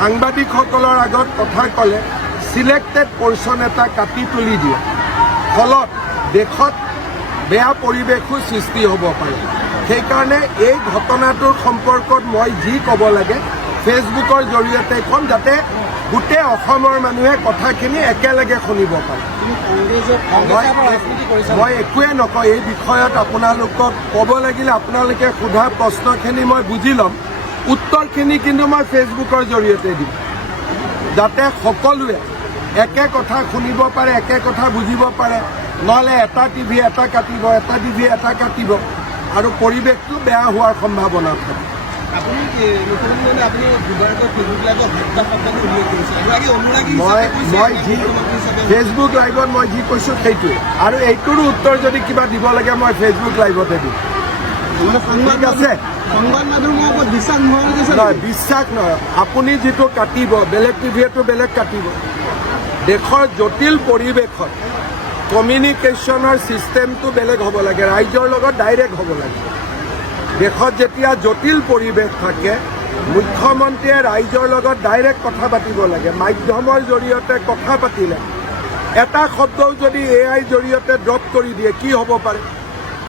সাংবাদিকসকলৰ আগত কথা ক'লে সিলেক্টেড পোৰ্শন এটা কাটি তুলি দিয়ে, ফলত দেশত বেয়া পৰিৱেশো সৃষ্টি হ'ব পাৰে। সেইকাৰণে এই ঘটনাটোৰ সম্পৰ্কত মই যি ক'ব লাগে ফেচবুকৰ জৰিয়তে ক'ম, যাতে গোটেই অসমৰ মানুহে কথাখিনি একেলগে শুনিব পাৰে। মই একোৱে নকওঁ এই বিষয়ত। আপোনালোকক ক'ব লাগিলে আপোনালোকে সোধা প্ৰশ্নখিনি মই বুজি ল'ম, উত্তৰখিনি কিন্তু মই ফেচবুকৰ জৰিয়তে দিম, যাতে সকলোৱে একে কথা শুনিব পাৰে, একে কথা বুজিব পাৰে। নহ'লে এটা টিভি এটা কাটিব, এটা টিভি এটা কাটিব, আৰু পৰিৱেশটো বেয়া হোৱাৰ সম্ভাৱনা থাকে। মই যি ফেচবুক লাইভত মই যি কৈছোঁ সেইটোৱে, আৰু এইটোৰো উত্তৰ যদি কিবা দিব লাগে মই ফেচবুক লাইভতে দিম। ঠিক আছে? নহয়, বিশ্বাস নহয়। আপুনি যিটো কাটিব, বেলেগ টিভিয়েটো বেলেগ কাটিব। দেশৰ জটিল পৰিৱেশত কমিউনিকেশ্যনৰ ছিষ্টেমটো বেলেগ হ'ব লাগে, ৰাইজৰ লগত ডাইৰেক্ট হ'ব লাগে। দেশত যেতিয়া জটিল পৰিৱেশ থাকে, মুখ্যমন্ত্ৰীয়ে ৰাইজৰ লগত ডাইৰেক্ট কথা পাতিব লাগে। মাধ্যমৰ জৰিয়তে কথা পাতিলে এটা শব্দও যদি AI জৰিয়তে ড্ৰপ কৰি দিয়ে কি হ'ব পাৰে?